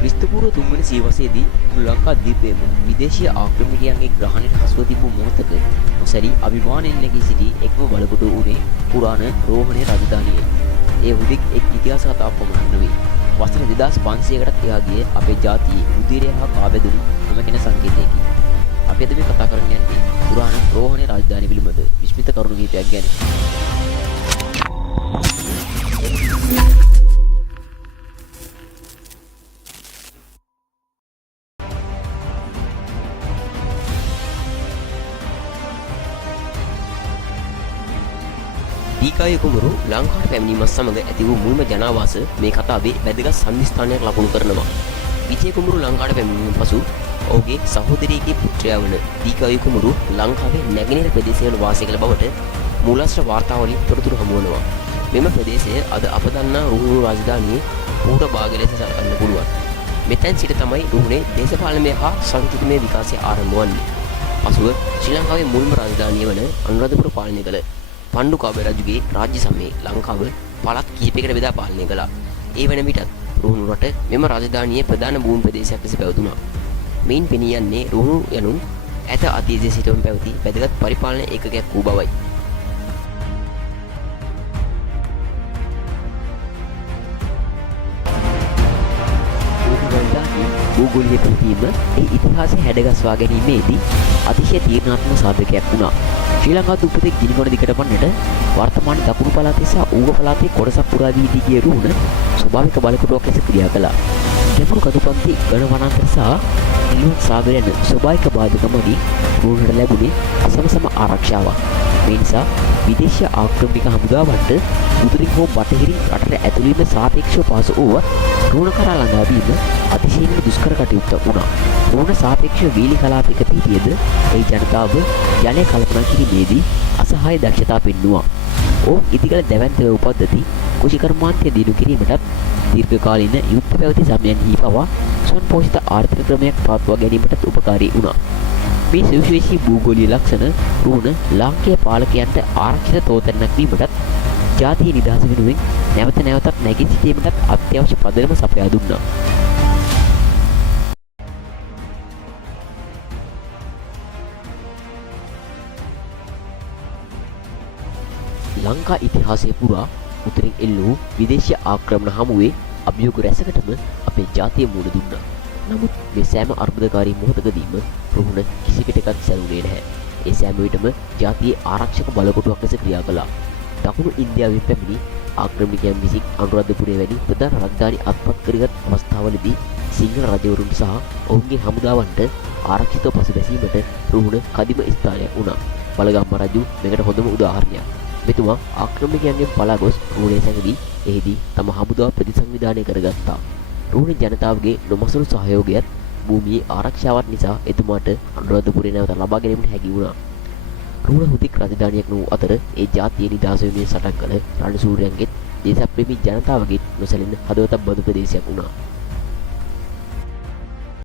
ක්‍රිස්තුපූර්ව 3 වෙනි සියවසේදී මුළු ලංකා ද්වීපයේම විදේශීය ආක්‍රමණිකයන්ගේ ග්‍රහණයට හසුව තිබූ මොහොතක නොසැලී අභිමානයෙන් නැගී සිටි එකම බලකොටු වුණේ පුරාණ රෝහණේ රාජධානිය. ඒ හුදෙක් එක් ඉතිහාස කතාවක් පමණක් නෙවෙයි. වසර 2500කටත් එහා ගිය අපේ ජාතියේ රුධිරය හා කාබැදුණු නොමැකෙන සංකේතයකි. අපි අද මේ කතා කරන්න යන්නේ පුරාණ රෝහණේ රාජධානිය පිළිබඳ විස්මිත කරුණු කිහිපයක් ගැන. දීකාය කුමරු ලංකාවට පැමිණීමත් සමග ඇති වූ මුල්ම ජනාවාස මේ කතාවේ වැදගත් සම්දිස්ථානයක් ලකුණු කරනවා. විජය කුමරු ලංකාවට පැමිණීමෙන් පසු ඔහුගේ සහෝදරියගේ පුත්‍රයා වන දීකාය කුමරු ලංකාවේ නැගෙනහිර ප්‍රදේශවල වාසය කළ බවට මූලාශ්‍ර වාර්තාවලින් තොරතුරු හමු වෙනවා. මෙම ප්‍රදේශය අද අප දන්නා රුහුණු රාජධානියේ පූර්ව භාගය ලෙස සලකන්න පුළුවන්. මෙතැන් සිට තමයි රුහුණේ දේශපාලනය හා සංස්කෘතිමය විකාශය ආරම්භ වන්නේ. පසුව ශ්‍රී ලංකාවේ මුල්ම රාජධානිය වන අනුරාධපුර පාලනය කළ පණ්ඩුකාභය රජුගේ රාජ්‍ය සමයේ ලංකාව පළාත් කිහිපයකට බෙදා පාලනය කළා. ඒ වන විටත් රුහුණු රට මෙම රාජධානියේ ප්‍රධාන භූමි ප්‍රදේශයක් ලෙස පැවතුණා. මෙයින් පෙනී යන්නේ රුහුණු යනුන් ඈත අතීතයේ සිටම පැවති වැදගත් පරිපාලන ඒකකයක් වූ බවයි. භූගෝලීය ප්‍රතිම ඒ ඉතිහාසය හැඩගස්වා ගැනීමේදී අතිශය තීරණාත්මක සාධකයක් වුණා. ශ්‍රී ලංකා දුපතේ ගිනිගොඩ දිකට පන්නට වර්තමාන දකුණු පළාතේ සහ ඌව පළාතේ කොටසක් පුරා වී ගිය රුහුණ ස්වභාවික බලකොටුවක් ලෙස ක්‍රියා කළා. ගැඹුරු කඳුපන්ති ඝන වනාන්තර සහ නිලුවත් සාගර යන ස්වභාවික බාධක මගින් රුහුණට ලැබුණේ අසමසම ආරක්ෂාවක්. මේ නිසා විදේශීය ආක්‍රමණික හමුදාවන්ට උතුරින් හෝ බටහිරින් රටට ඇතුළු වීම සාපේක්ෂව පහසු වුවත් රුහුණ කරා ළඟා වීම අතිශයින්ම දුෂ්කර කටයුත්තක් වුණා. රුහුණ සාපේක්ෂව වීලි කලාපයක පිහිටියද ඒ ජනතාව ජලය කල්පනා කිරීමේදී අසහාය දක්ෂතා පෙන්නුවා. ඔවුන් ඉදිකල දැවැන්ත වූ පද්ධති කුෂිකර්මාන්තය දිනු කිරීමටත් දීර්ඝකාලීන යුද්ධ පැවති සමයන්හි පවා ස්වයංපෝෂිත ආර්ථික ක්‍රමයක් පවත්වා ගැනීමටත් උපකාරී වුණා. මේ සුවිශේෂී භූගෝලීය ලක්ෂණ රුහුණ ලාංකේය පාලකයන්ට ආරක්ෂිත තෝතැන්නක් වීමටත් ජාතිය නිදහස වෙනුවෙන් නැවත නැවතත් නැගී සිටීමටත් අත්‍යවශ්‍ය පදනම සපයා දුන්නා. ලංකා ඉතිහාසයේ පුරා උතුරින් එල්ල වූ විදේශීය ආක්‍රමණ හමුවේ අභියෝග රැසකටම අපේ ජාතිය මුහුණ දුන්නා. නමුත් මේ සෑම අර්බුදකාරී මොහොතකදීම රුහුණ කිසි පිටකත් සැලුනේ නැහැ. ඒ සෑම විටම ජාතියේ ආරක්ෂක බලකොටුවක් ලෙස ක්‍රියා කළා. දකුණු ඉන්දියාවෙන් පැමිණි ආක්‍රමණිකයන් විසින් අනුරාධපුරය වැනි ප්‍රධාන රාජධානි අත්පත් කරගත් අවස්ථාවලදී සිංහල රජවරුන් සහ ඔවුන්ගේ හමුදාවන්ට ආරක්ෂිතව පසුබැසීමට රුහුණ කදිම ස්ථානයක් වුණා. බලගම්ම රජු මේකට හොඳම උදාහරණයක්. මෙතුමා ආක්‍රමණිකයන්ගෙන් පලා ගොස් රුහුණේ සැඟවී එහිදී තම හමුදාව ප්‍රතිසංවිධානය කරගත්තා. රුහුණේ ජනතාවගේ නොමසුරු සහයෝගයත් භූමියේ ආරක්ෂාවත් නිසා එතුමාට අනුරාධපුරය නැවත ලබා ගැනීමට හැකි වුණා. රුහුණ හුදෙක් රාජධානියක් වූ අතර ඒ ජාතිය නිදහස වෙනුවෙන් සටන් කළ රණසූරයන්ගෙත් දේශප්‍රේමී ජනතාවගෙත් නොසැලෙන හදවතක් බඳු ප්‍රදේශයක් වුණා.